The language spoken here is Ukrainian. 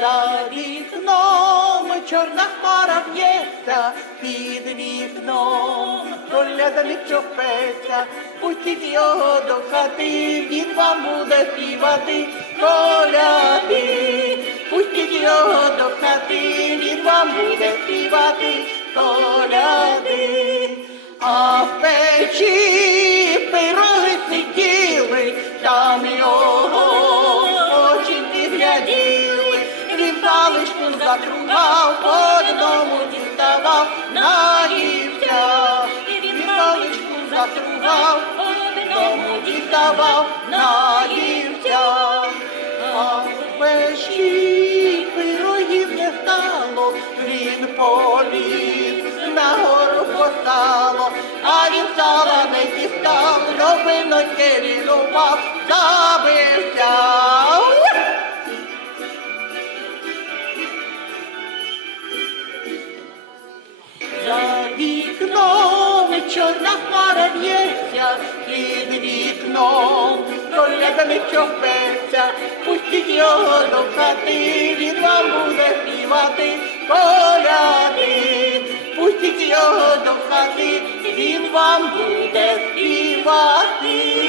За вікном чорна хмара б'ється, під вікном колядник чопеться, пустіть його до хати, він вам буде співати коляди. Пустіть його до хати, він вам буде співати коляди. А в печі пироги сиділи, там його він паличку закрував, по одному діставав, наївся, він паличку закрував, по одному діставав, наївся, а в пирогів не стало, він поліз на гору постало, а він сала не дістав, до виночки чорна хмара в'ється, під вікном. Коляда чопеться, пустіть його до хати, він вам буде співати коляди, пустіть його до хати, він вам буде співати.